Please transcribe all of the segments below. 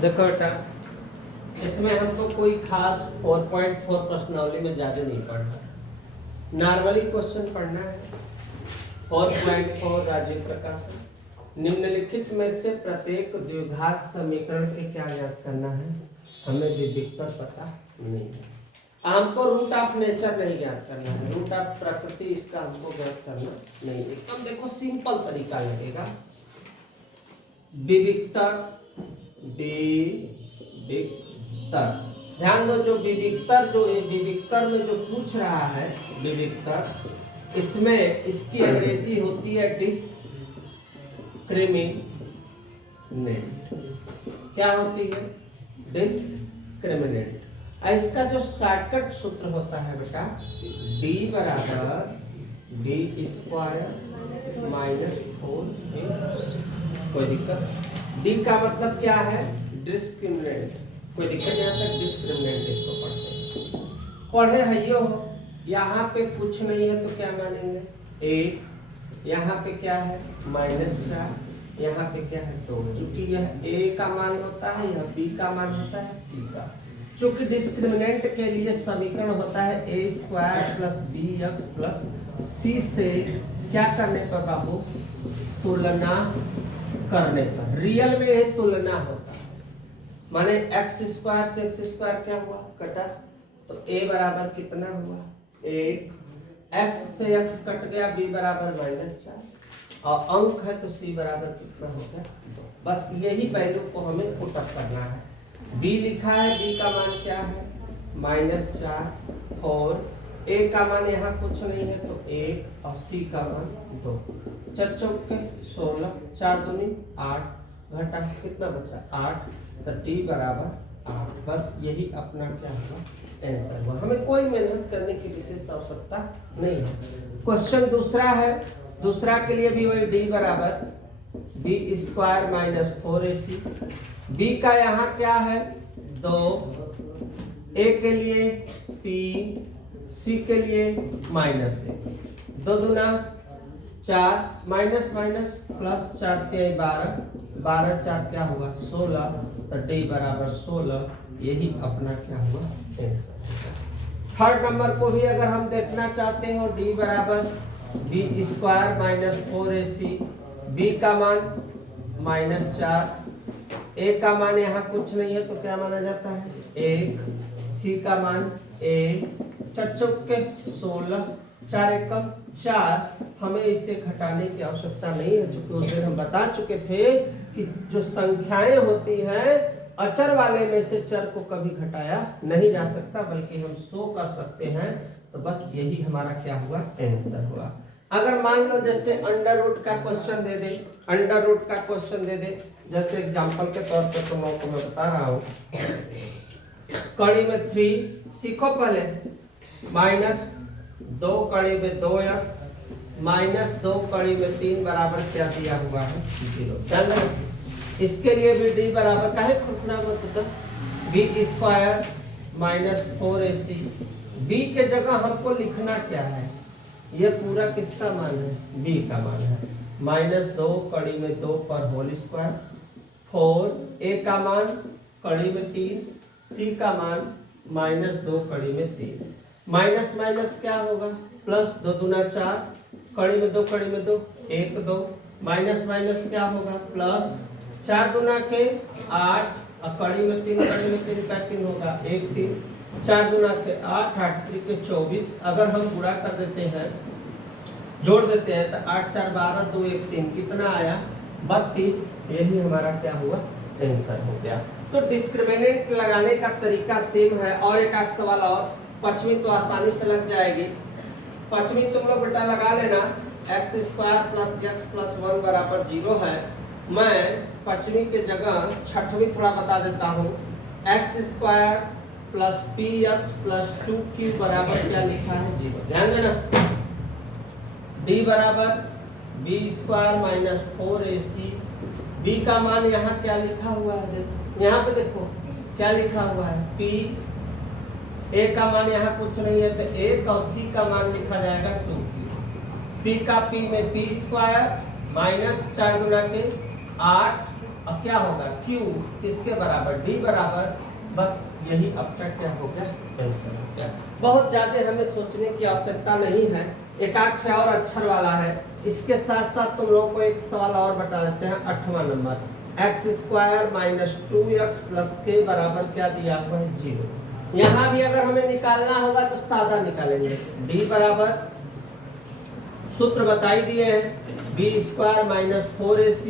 देखो बेटा, इसमें हमको कोई खास 4.4 प्रश्नावली में ज्यादा नहीं पढ़ना, नॉर्मली क्वेश्चन पढ़ना है। 4.4 राजीव प्रकाश, निम्नलिखित में से प्रत्येक द्विघात समीकरण के क्या ज्ञात करना है। हमें विविधता पता नहीं है, हमको रूट ऑफ नेचर नहीं ज्ञात करना है, रूट ऑफ प्रकृति इसका हमको ज्ञात करना नहीं। एकदम देखो सिंपल तरीका लगेगा। विविधता, ध्यान दो, जो विविधता में जो पूछ रहा है विविधता, इसमें इसकी अंग्रेजी होती है डिस्क्रिमिनेंट। क्या होती है? डिस्क्रिमिनेंट। इसका जो शॉर्टकट सूत्र होता है बेटा, d बराबर d स्क्वायर माइनस 4। कोई दिक्कत? d का मतलब क्या है? डिस्क्रिमिनेंट। कोई दिक्कत यहाँ तक? डिस्क्रिमिनेंट इसको पढ़े है यो। यहाँ पे कुछ नहीं है तो क्या मानेंगे? 1। यहाँ पे क्या है? -4। यहाँ पे क्या है? 2। चूंकि यह a का मान होता है, यह b का मान होता है c का। चूंकि डिस्क्रिमिनेंट के लिए समीकरण होता है a square plus bx plus c से क्या करने पर बाबू? तुलना करने पर। रियल में ये तुलना होता है, माने x स्क्वायर से x स्क्वायर क्या हुआ? कटा, तो a बराबर कितना हुआ? 1। x से x कट गया, b बराबर -4 और अंक है तो c बराबर कितना हो गया? 2। बस यही वैल्यू को हमें पुट अप करना है। b लिखा है, b का मान क्या है? -4। और a का मान यहाँ कुछ नहीं है तो 1 और c का मान 2। 4 चौके 16, 4 दूनी 8, घटा कितना बचा? 8। तो d बराबर 8। बस यही अपना क्या हुआ? आंसर हुआ। हमें कोई मेहनत करने की विशेष आवश्यकता नहीं है। क्वेश्चन दूसरा है, दूसरा के लिए भी वही d बराबर b square minus 4ac। b का यहाँ क्या है? 2, a के लिए 3, c के लिए -1। 2 दूना 4, माइनस माइनस प्लस 4 3 12, 12 4 क्या हुआ? 16। तो d बराबर 16। यही अपना क्या हुआ? आंसर। थर्ड नंबर को भी अगर हम देखना चाहते हो, d बराबर b square minus 4ac। b का मान -4, a का मान यहाँ कुछ नहीं है तो क्या माना जाता है? 1। c का मान 1। 4 चौके 16, 4 एकम 4। हमें इसे घटाने की आवश्यकता नहीं है, क्योंकि उस दिन हम बता चुके थे कि जो संख्याएं होती हैं अचर वाले में से चर को कभी घटाया नहीं जा सकता, बल्कि हम शो कर सकते हैं। तो बस यही हमारा क्या हुआ? आंसर हुआ। अगर मान लो जैसे अंडर रूट का क्वेश्चन दे दे, अंडर रूट का क्वेश्चन दे दे, जैसे एग्जांपल के तौर पे तुम लोगों को मैं बता रहा हूँ, कड़ी में 3 सीखो पहले, -2 कड़ी में 2x -2 कड़ी में 3 बराबर क्या दिया हुआ है? 0। ध्यान रखो, इसके लिए भी d बराबर का है b square minus 4ac। b के जगह हमको लिखना क्या है? ये पूरा किसका मान है? b का मान है। -2 कड़ी में 2 पर होल स्क्वायर, 4 a का मान कड़ी में 3, c का मान -2 कड़ी में 3। माइनस माइनस क्या होगा? प्लस 2 दूना 4, कड़ी में 2 कड़ी में 2, 1 2, माइनस माइनस क्या होगा? प्लस 4 दूना के 8 और कड़ी में 3, कड़ी में 3 का 3 होगा 1 3, 4 दूना के 8, 8 3 के 24। अगर हम गुणा कर देते हैं, जोड़ देते हैं, तो 8 4 12 2 1 3 कितना आया? 32। यही हमारा क्या हुआ? आंसर हो गया। तो डिस्क्रिमिनेंट लगाने का तरीका सेम है। और एक आध सवाल और, पचमी तो आसानी से लग जाएगी। पचमी तुम लोग बेटा लगा लेना, x square plus x plus 1 बराबर 0 है। मैं पचमी के जगह छठवीं थोड़ा बता देता हूँ, x square plus px plus 2q बराबर क्या लिखा है? 0। ध्यान देना, d बराबर b square minus 4ac। b का मान यहाँ क्या लिखा हुआ है? यहाँ पे देखो क्या लिखा हुआ है? p। a का मान यहाँ कुछ नहीं है तो 1 और c का मान लिखा जाएगा 2। p का p में p स्क्वायर माइनस 4 गुना के 8 अब क्या होगा Q किसके बराबर, D बराबर, बस यही अब तक क्या हो गया, आंसर हो गया। बहुत ज्यादा हमें सोचने की आवश्यकता नहीं है, एक आठ और अक्षर वाला है। इसके साथ साथ तुम लोगों को एक सवाल और बता देते हैं, 8वां number, x square minus 2x plus के बराबर क्या दिया हुआ है, 0। यहाँ भी अगर हमें निकालना होगा तो सादा निकालेंगे, D बराबर, सूत्र बताई दिए हैं, B square minus 4ac,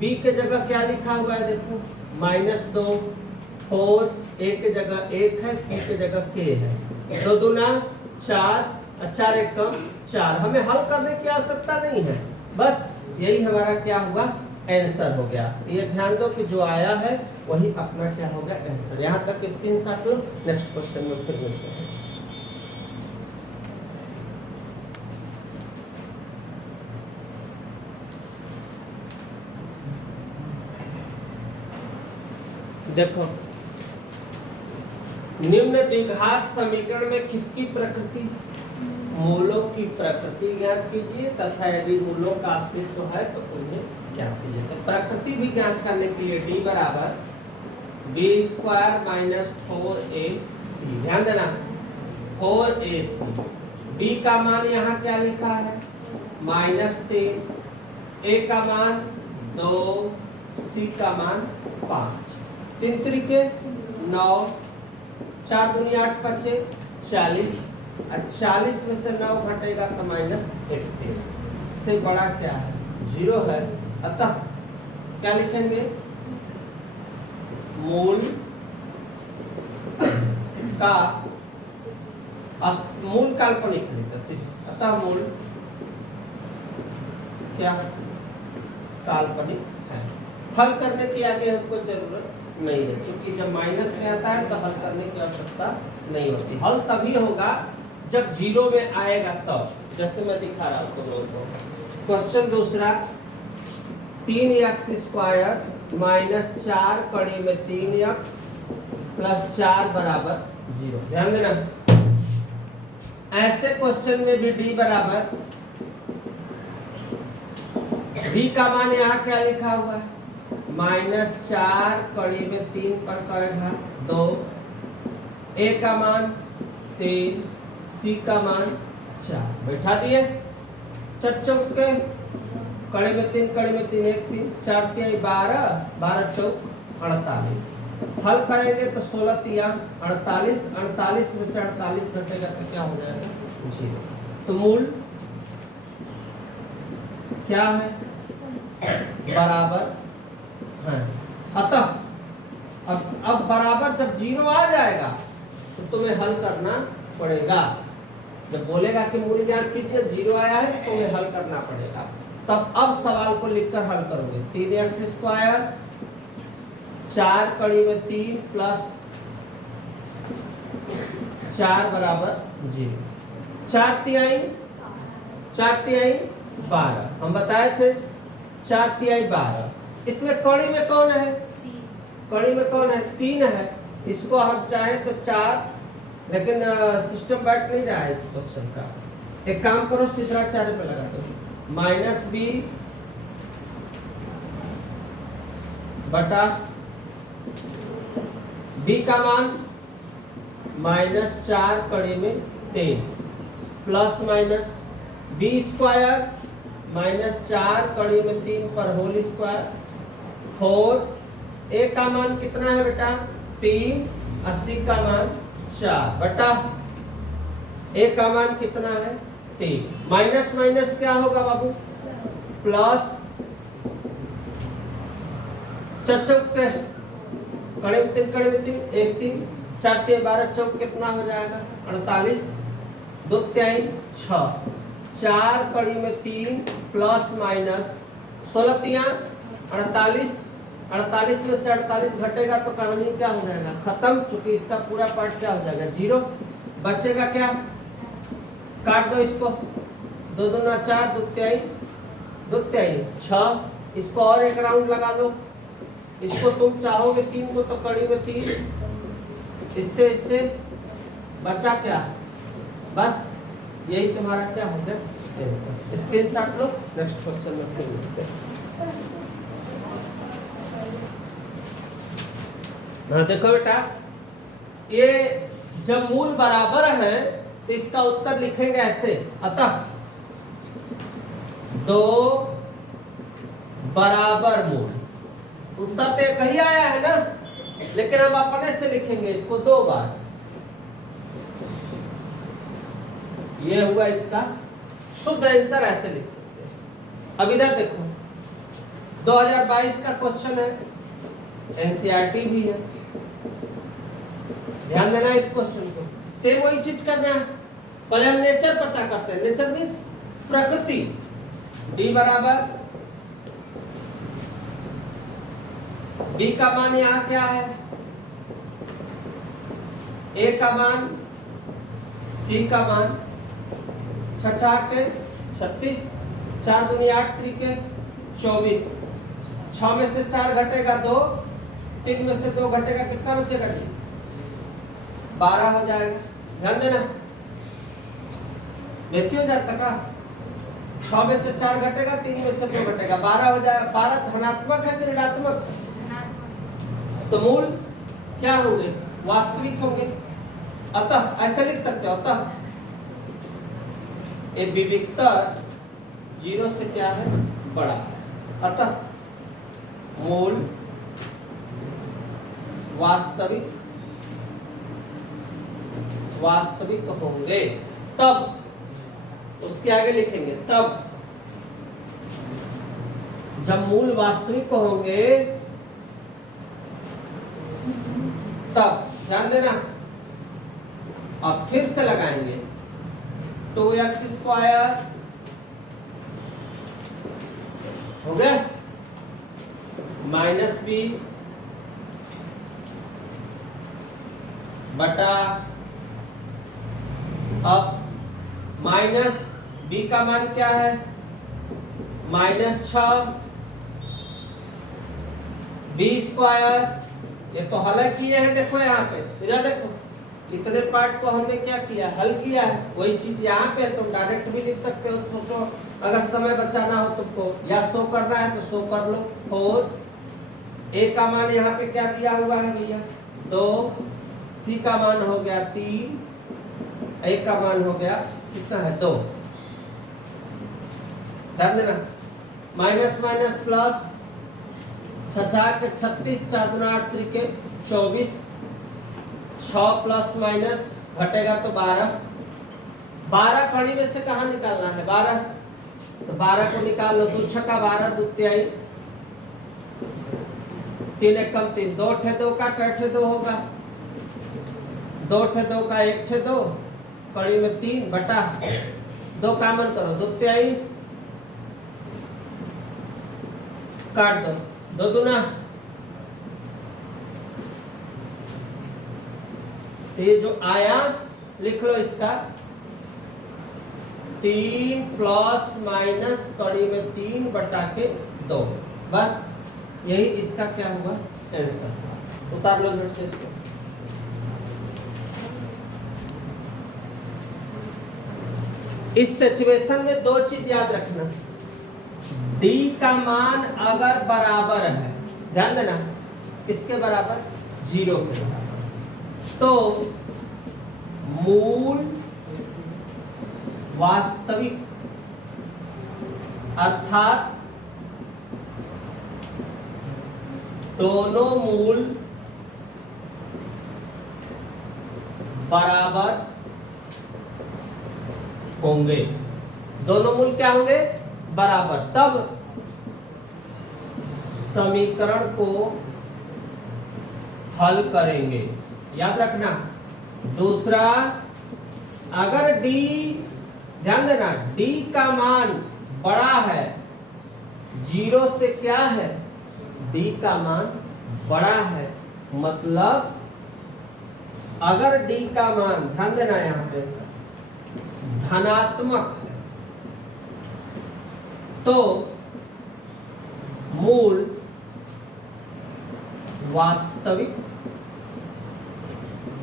B के जगह क्या लिखा हुआ है देखो, -2, 4, ए के जगह 1 है, सी के जगह k है, 2 दूना 4, 4 एक कम 4। हमें हल करने की आवश्यकता नहीं है, बस यही हमारा क्या हुआ, आंसर हो गया। ये ध्यान दो कि जो आया है वही अपना क्या होगा, आंसर। यहाँ तक स्क्रीनशॉट लो, नेक्स्ट क्वेश्चन में फिर मिलते हैं। देखो, निम्न द्विघात समीकरण में किसकी प्रकृति, मूलों की प्रकृति ज्ञात कीजिए तथा यदि मूलों का अस्तित्व है तो उन्हें ज्ञात कीजिए। तो प्रकृति भी ज्ञात करने के लिए D बराबर बी स्क्वायर माइनस 4ac, ध्यान देना 4ac, B का मान यहाँ क्या लिखा है, -3, A का मान 2, C का मान 5, 3 त्रिके 9, 4 दूनी 8 पचे 40, 40 में से 9 घटेगा तो -31, से बड़ा क्या है, 0 है। अतः क्या लिखेंगे, मूल का मूल काल्पनिक है, अतः मूल क्या काल्पनिक है। हल करने की आगे हमको जरूरत नहीं है, क्योंकि जब माइनस में आता है तो हल करने की आवश्यकता नहीं होती। हल तभी होगा जब 0 में आएगा तब, जैसे मैं दिखा रहा हूँ तुम लोगों को। क्वेश्चन दूसरा, 3x स्क्वायर माइनस 4 कड़ी में 3x प्लस 4 बराबर 0, ध्यान देना। ऐसे क्वेश्चन में भी D बराबर, D का मान यहाँ क्या लिखा हुआ है, -4 कड़ी में 3 पर का घात 2, A का मान 3, C का मान 4, बैठा दिए। चौक के कड़ी में 3, कड़ी में 3, 1 3, 4 3 12, 12 चौक 48। हल करेंगे तो 16 3 48, 48 में से 48 घटेगा तो क्या हो जाएगा, 0। तो मूल क्या है, बराबर है। अतः अब बराबर जब 0 आ जाएगा तो तुम्हें हल करना पड़ेगा। जब बोलेगा कि मूल ज्ञात कीजिए, 0 आया है तो तुम्हें हल करना पड़ेगा। तब अब सवाल को लिखकर हल करोगे, 3x स्क्वायर 4 कड़ी में 3 प्लस 4 बराबर 0, 4 तिहाई 12, हम बताए थे 4 तिहाई 12। इसमें कड़ी में कौन है, कड़ी में कौन है, 3 है। इसको हम चाहे तो 4, लेकिन सिस्टम बैठ नहीं रहा है इस क्वेश्चन का। एक काम करो, सिद्धाचार्य पे लगा दो, -b बटा b का मान -4 कड़ी में 3 प्लस माइनस b स्क्वायर -4 कड़ी में 3 पर होल स्क्वायर 4, a का मान कितना है बेटा 3, 80 का मान 4 बटा a का मान कितना है 3। माइनस माइनस क्या होगा बाबू, प्लस। चौक पे कड़ी में 3, कड़ी में 3, 1 3, 4 3 12 चौक कितना हो जाएगा 48, 2 3 6, 4 कड़ी में 3 प्लस माइनस 16 3 48, 48 में से 48 घटेगा तो कहानी क्या हो जाएगा, खत्म। चूंकि इसका पूरा पार्ट क्या हो जाएगा 0, बचेगा क्या, काट दो इसको, 2 दूना 4, 2 3 6, इसको और एक राउंड लगा दो। इसको तुम चाहोगे 3 को तो कड़ी में 3, इससे बचा क्या, बस यही तुम्हारा क्या हो गया, स्क्रीनशॉट लो, नेक्स्ट क्वेश्चन में फिर मिलते हैं। हाँ देखो बेटा, ये जब मूल बराबर है तो इसका उत्तर लिखेंगे ऐसे, अतः दो बराबर मूल। उत्तर तो कहीं आया है ना, लेकिन हम अपने से लिखेंगे इसको दो बार। ये हुआ इसका शुद्ध आंसर, ऐसे लिख सकते हैं। अब इधर देखो, 2022 का क्वेश्चन है, एनसीईआरटी भी है, ध्यान देना इस क्वेश्चन को। सेम वही चीज करना है। पहले हम नेचर पता करते हैं, नेचर मीन्स प्रकृति। डी बराबर, डी का मान यहां क्या है, ए का मान, सी का मान, 6 के 36, 4 दूनी 8 त्रिके 24, 6 में से 4 घटेगा 2, 3 में से 2 घटेगा, कितना बचेगा जी, 12 हो जाएगा। ध्यान देना, बेसी हो जाता का, 6 में से 4 घटेगा, 3 में से 2 घटेगा, 12 हो जाएगा। 12 धनात्मक है कि ऋणात्मक, तो मूल क्या होंगे, वास्तविक होंगे। अतः ऐसे लिख सकते हो, अतः ए विविक्तर 0 से क्या है, बड़ा है। अतः मूल वास्तविक होंगे। तब उसके आगे लिखेंगे, तब जब मूल वास्तविक होंगे तब, ध्यान देना, अब फिर से लगाएंगे 2x स्क्वायर हो गया माइनस बी बटा, अब माइनस बी का मान क्या है, -6 बी स्क्वायर। ये तो हल किए हैं, देखो यहाँ पे, इधर देखो, इतने पार्ट को हमने क्या किया, हल किया है। वही चीज यहाँ पे तो डायरेक्ट भी लिख सकते हो, सोचो अगर समय बचाना हो तुमको, या शो करना है तो शो कर लो। और ए का मान यहाँ पे क्या दिया हुआ है भैया, 2, सी का मान हो गया 3, ए का मान हो गया कितना है, 2। ध्यान देना, माइनस माइनस प्लस, 6 के 36, 4 दूना 8 त्रिके 24, 6 प्लस माइनस घटेगा तो 12। 12 कड़ी में से कहाँ निकालना है, 12, तो 12 को निकाल लो, 2 छक्का 12, 2 तिहाई, 3 एक कम 3, 2 ठे 2 का कैठे 2 होगा, 2 ठे 2 का 1 ठे 2, कड़ी में 3 बटा 2 कामन करो, 2 तिहाई काट दो, 2 दूना, ये जो आया लिख लो इसका, 3 प्लस माइनस कड़ी में 3 बटा के 2, बस यही इसका क्या हुआ आंसर। उतार लो झट से इसको। इस सिचुएशन में 2 चीज याद रखना, D का मान अगर बराबर है, ध्यान देना, किसके बराबर, 0 के बराबर, तो मूल वास्तविक अर्थात दोनों मूल बराबर होंगे। दोनों मूल क्या होंगे, बराबर, तब समीकरण को हल करेंगे, याद रखना। दूसरा, अगर D, ध्यान देना, D का मान बड़ा है, 0 से क्या है, D का मान बड़ा है, मतलब अगर D का मान, ध्यान देना यहां पे, धनात्मक है तो मूल वास्तविक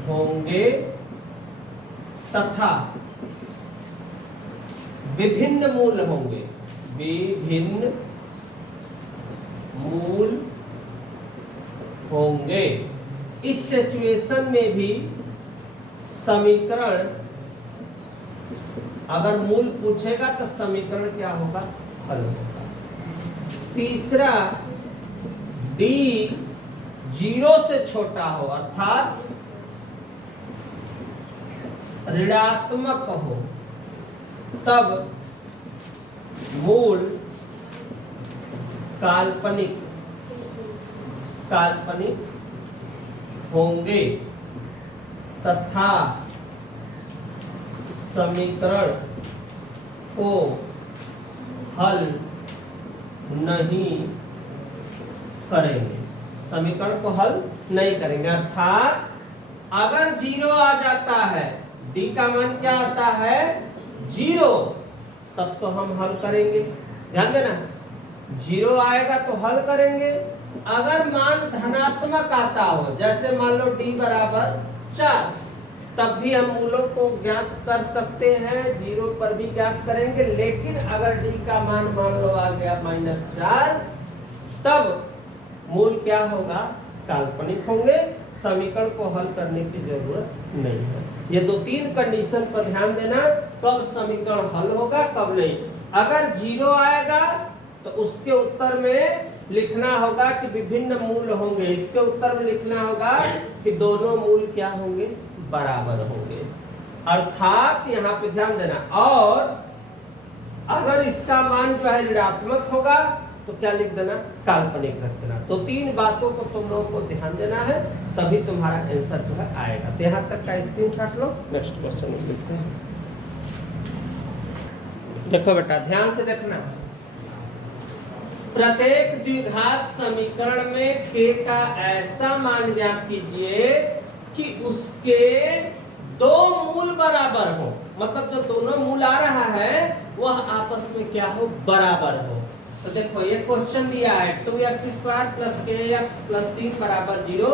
होंगे तथा विभिन्न मूल होंगे, विभिन्न मूल होंगे। इस सिचुएशन में भी समीकरण अगर मूल पूछेगा तो समीकरण क्या होगा, हल होगा। तीसरा, d 0 से छोटा हो अर्थात ऋणात्मक हो, तब मूल काल्पनिक होंगे तथा समीकरण को हल नहीं करेंगे। समीकरण को हल नहीं करेंगे अर्थात अगर 0 आ जाता है, d का मान क्या आता है 0, तब तो हम हल करेंगे। ध्यान देना, 0 आएगा तो हल करेंगे। अगर मान धनात्मक आता हो, जैसे मान लो d बराबर 4, तब भी हम मूलों को ज्ञात कर सकते हैं, 0 पर भी ज्ञात करेंगे। लेकिन अगर d का मान लो आ गया -4, तब मूल क्या होगा, काल्पनिक होंगे। समीकरण को हल करने की जरूरत नहीं है। ये 2-3 कंडीशन पर ध्यान देना, कब समीकरण हल होगा कब नहीं। अगर 0 आएगा तो उसके उत्तर में लिखना होगा कि विभिन्न मूल होंगे। इसके उत्तर में लिखना होगा कि दोनों मूल क्या होंगे, बराबर होंगे। अर्थात यहाँ पे ध्यान देना। और अगर इसका मान जो है ऋणात्मक होगा तो क्या लिख देना, काल्पनिक रख देना। तो 3 बातों को तुम लोगों को ध्यान देना है, तभी तुम्हारा आंसर जो है आएगा। तो यहाँ तक का स्क्रीनशॉट लो, नेक्स्ट क्वेश्चन में लिखते हैं। देखो बेटा ध्यान से देखना, प्रत्येक द्विघात समीकरण में k का ऐसा मान ज्ञात कीजिए कि उसके 2 मूल बराबर हो। मतलब जो दोनों मूल आ रहा है वह आपस में क्या हो, बराबर हो। तो देखो ये क्वेश्चन दिया है 2x² + kx + 3 बराबर 0,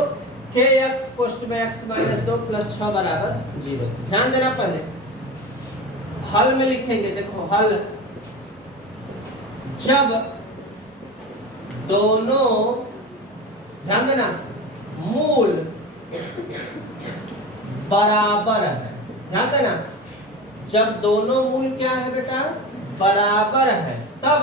kx कोष्ठ में x - 2 + 6 बराबर 0। ध्यान देना, पहले हल में लिखेंगे। देखो हल, जब दोनों, ध्यान देना, मूल बराबर है। ध्यान देना, जब दोनों मूल क्या है बेटा, बराबर है, तब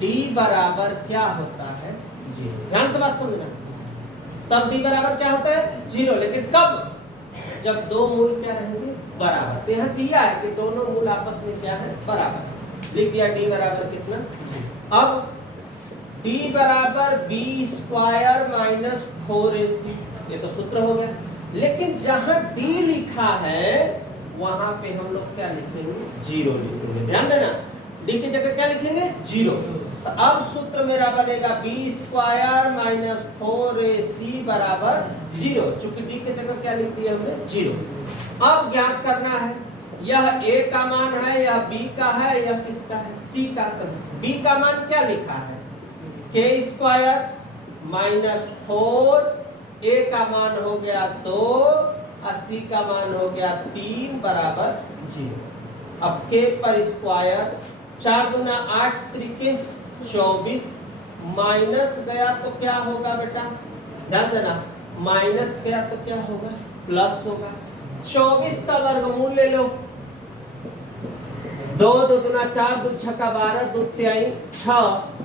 d बराबर क्या होता है, 0। ध्यान से बात समझना, तब d बराबर क्या होता है, 0। लेकिन कब, जब 2 मूल क्या रहेंगे, बराबर। तो यहाँ दिया है कि दोनों मूल आपस में क्या है, बराबर। लिख दिया d बराबर कितना, 0। अब d बराबर b² - 4ac, ये तो सूत्र हो गया। लेकिन जहां d लिखा है वहां पे हम लोग क्या लिखेंगे, 0 लिखेंगे। ध्यान देना, d की जगह क्या लिखेंगे, 0। तो अब सूत्र मेरा बनेगा b² - 4ac बराबर 0। चूंकि d की जगह क्या लिख दिया हमने, 0। अब ज्ञात करना है, यह a का मान है, यह b का है, यह किसका है, c का। तो b का मान क्या लिखा है, k² - 4, a का मान हो गया 2 और c का मान हो गया 3 बराबर 0। अब k पर स्क्वायर, 4 दूना 8 त्रिके 24, माइनस गया तो क्या होगा बेटा, ध्यान देना, माइनस गया तो क्या होगा, प्लस होगा। 24 का वर्गमूल ले लो, 2 दूना 4, 2 छक्का 12, 2 तिहाई 6,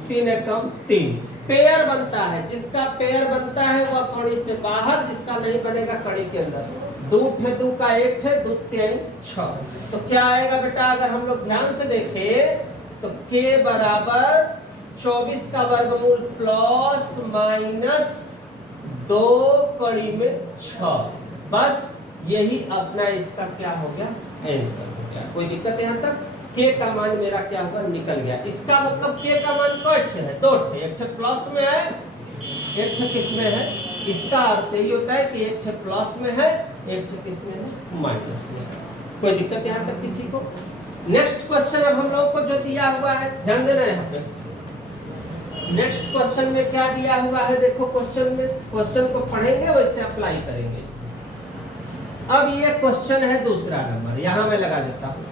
3 एकम 3। पेयर बनता है, जिसका पेयर बनता है वह कड़ी से बाहर, जिसका नहीं बनेगा कड़ी के अंदर। 2 × 2 का 1 है, 2 तिहाई 6। तो क्या आएगा बेटा, अगर हम लोग ध्यान से देखें तो k बराबर 24 का वर्गमूल प्लस माइनस 2 कड़ी में 6। बस यही अपना इसका क्या हो गया, आंसर हो गया। कोई दिक्कत यहाँ तक, k का मान मेरा क्या होगा, निकल गया। इसका मतलब k का मान कट है, 2 ठे, एक ठे प्लस में है, एक ठे किस में है। इसका अर्थ यही होता है कि एक ठे प्लस में है, एक ठे किस में है, माइनस में है। कोई दिक्कत यहाँ तक किसी को। नेक्स्ट क्वेश्चन अब हम लोगों को जो दिया हुआ है, ध्यान देना यहाँ पे। नेक्स्ट क्वेश्चन में क्या दिया हुआ है, देखो क्वेश्चन में, क्वेश्चन को पढ़ेंगे वैसे अप्लाई करेंगे। अब ये क्वेश्चन है दूसरा नंबर, यहां मैं लगा देता हूं।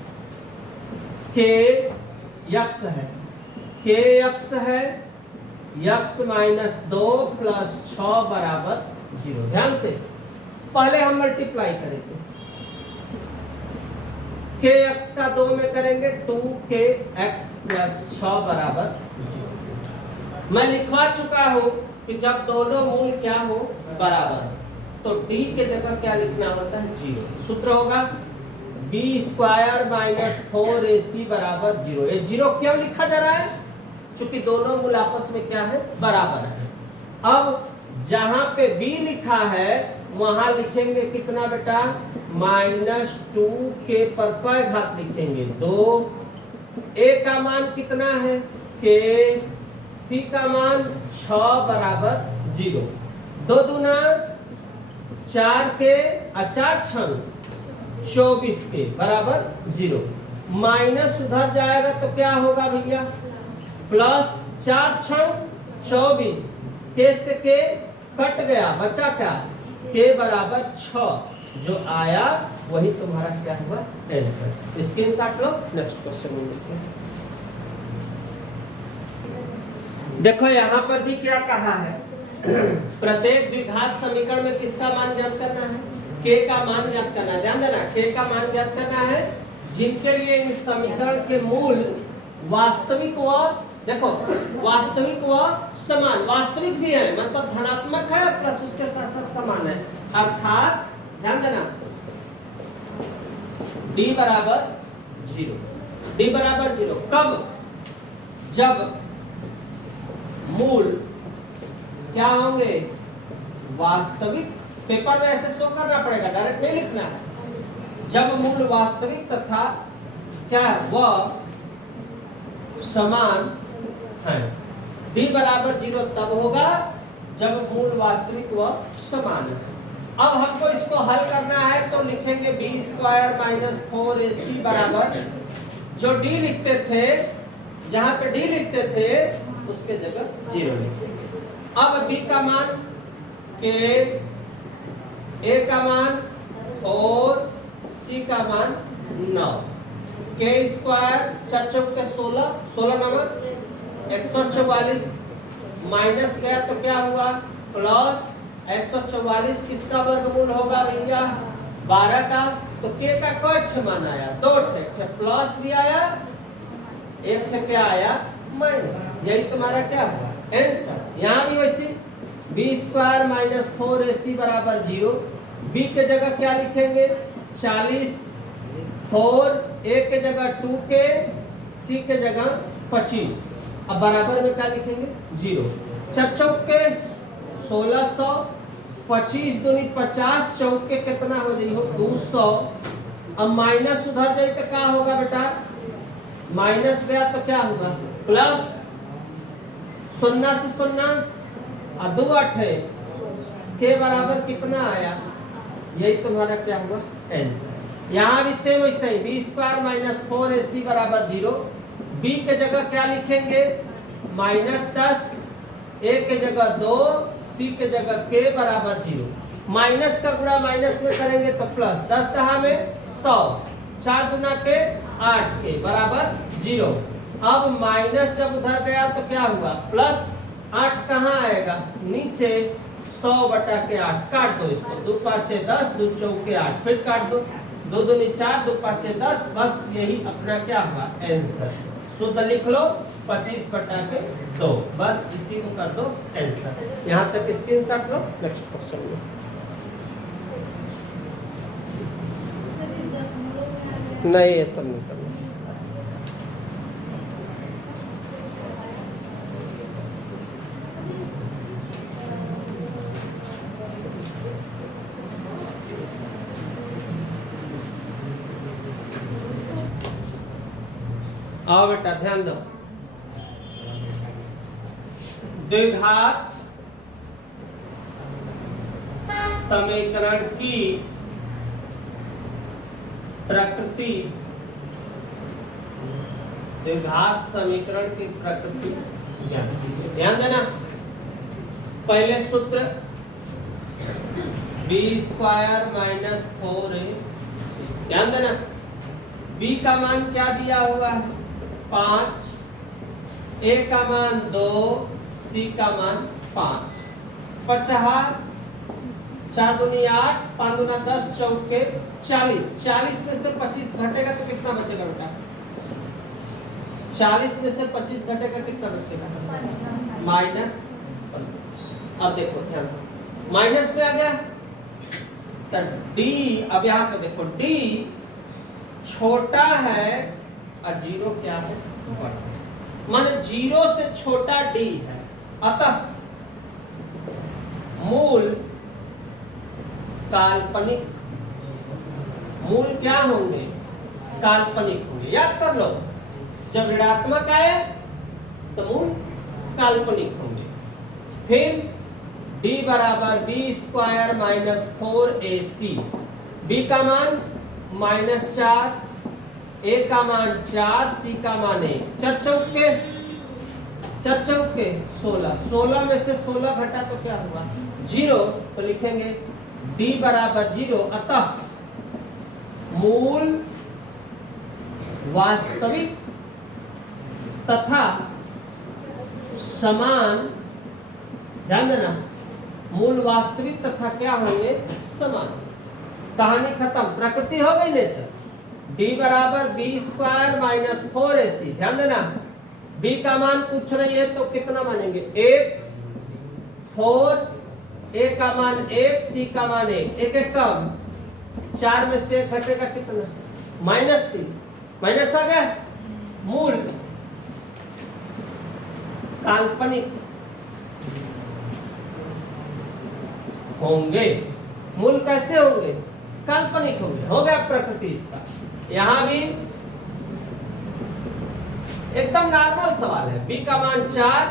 k x है, x माइनस 2 प्लस 6 बराबर 0। ध्यान से पहले हम मल्टीप्लाई करेंगे, के एक्स का 2 में करेंगे 2 x प्लस 6 बराबर 0। मैं लिखवा चुका हूं कि जब दोनों मूल क्या हो बराबर तो d के जगह क्या लिखना होता है 0। सूत्र होगा b स्क्वायर माइनस 4ac बराबर 0। ये 0 क्यों लिखा जा रहा है? क्योंकि दोनों मूल आपस में क्या है बराबर है। अब जहां पे b लिखा है वहां लिखेंगे कितना बेटा माइनस 2 के पर कई घात लिखेंगे 2। a का मान कितना है k, c का मान 6 बराबर 0। 2 दूना 4 के 4 छंग 24 के बराबर 0। माइनस उधर जाएगा तो क्या होगा भैया प्लस 4 छंग 24, के से के कट गया बचा क्या के बराबर 6। जो आया वही तुम्हारा क्या हुआ आंसर। स्क्रीनशॉट लो, नेक्स्ट क्वेश्चन में देखते हैं। देखो यहाँ पर भी क्या कहा है प्रत्येक द्विघात समीकरण में किसका मान ज्ञात करना है k का मान ज्ञात करना है। ध्यान देना k का मान ज्ञात करना है जिनके लिए इस समीकरण के मूल वास्तविक व देखो वास्तविक व समान, वास्तविक भी है मतलब धनात्मक है प्लस उसके साथ साथ समान है। अर्थात ध्यान देना d बराबर 0, d बराबर 0 कब? जब मूल क्या होंगे वास्तविक, पेपर में ऐसे शो करना पड़ेगा डायरेक्ट नहीं लिखना है। जब मूल वास्तविक तथा क्या वह समान है। d बराबर 0 तब होगा जब मूल वास्तविक व समान है। अब हमको इसको हल करना है तो लिखेंगे b स्क्वायर माइनस 4ac बराबर जो d लिखते थे, जहां पे d लिखते थे उसके जगह 0 लिखेंगे। अब b का मान k, a का मान 4, c का मान 9। k स्क्वायर 4 चौक के 16, 16 नंबर 144 माइनस गया तो क्या हुआ प्लस 144 किसका वर्गमूल होगा भैया 12 का। तो k का कौन मान आया 2 ठे प्लस भी आया एक ठे क्या आया माइनस। यही तुम्हारा क्या हुआ आंसर। यहाँ भी वैसे b स्क्वायर माइनस 4ac बराबर 0। b के जगह क्या लिखेंगे 40, 4 a के जगह 2 के, c के जगह 25। अब बराबर में क्या लिखेंगे 0। 4 चौक के 1600, 25 दूनी 50, चौक के कितना हो जाइए 200। अब माइनस उधर जाए तो क्या होगा बेटा माइनस गया तो क्या होगा प्लस 0 से 0 और 2 8 के बराबर कितना आया, यही तुम्हारा क्या हुआ आंसर। यहाँ भी सेम वैसे ही b स्क्वायर माइनस 4ac बराबर 0। b के जगह क्या लिखेंगे -10, a के जगह 2, c के जगह k बराबर 0। माइनस का गुणा माइनस में करेंगे तो प्लस 10 दहा में 100, 4 दुना के 8 के बराबर 0। अब माइनस जब उधर गया तो क्या हुआ प्लस 8 कहाँ आएगा नीचे 100 बटा के 8 काट दो इसको 2 5 10, 2 चौके 8 फिर काट दो 2 दूनी 4, 2 5 10। बस यही अपना क्या हुआ आंसर। शुद्ध लिख लो 25 बटा के 2, बस इसी को कर दो आंसर। यहाँ तक स्क्रीनशॉट लो, नेक्स्ट क्वेश्चन में। नहीं ये सब नहीं करना। आओ बेटा ध्यान दो। द्विघात समीकरण की प्रकृति, द्विघात समीकरण की प्रकृति ध्यान देना। पहले सूत्र b स्क्वायर माइनस 4ac, ध्यान देना b का मान क्या दिया हुआ है 5, a का मान 2, सी का मान 5, 50, 4 दूनी 8, 5 दूना 10, चौके 40, 40 में से 25 घटेगा तो कितना बचेगा बेटा? 40 में से 25 घटेगा कितना बचेगा? माइनस। अब देखो ध्यान दो, माइनस में आ गया तो डी, अब यहाँ पे देखो डी छोटा है और जीरो क्या है? बड़ा। माने जीरो से छोटा डी है, अतः मूल काल्पनिक, मूल क्या होंगे? काल्पनिक होंगे। याद कर लो, जब ऋणात्मक आए तो मूल काल्पनिक होंगे। फिर d बराबर B square minus 4ac, b का मान -4, a का मान 4, c का मान 1, 4 चौके 16, 16 में से 16 घटा तो क्या हुआ? 0। तो लिखेंगे d बराबर 0, अतः मूल वास्तविक तथा समान, ध्यान देना, मूल वास्तविक तथा क्या होंगे? समान। कहानी खत्म, प्रकृति हो गई नेचर। d बराबर बी स्क्वायर माइनस 4ac, ध्यान देना b का मान पूछ रही है तो कितना मानेंगे? 1, 4, a का मान 1, c का मान 1, एक एक कम, 4 में से घटेगा कितना? -3, माइनस आ गया। मूल काल्पनिक होंगे। मूल कैसे होंगे? काल्पनिक होंगे। हो गया प्रकृति इसका। यहां भी एकदम नॉर्मल सवाल है। b का मान 4,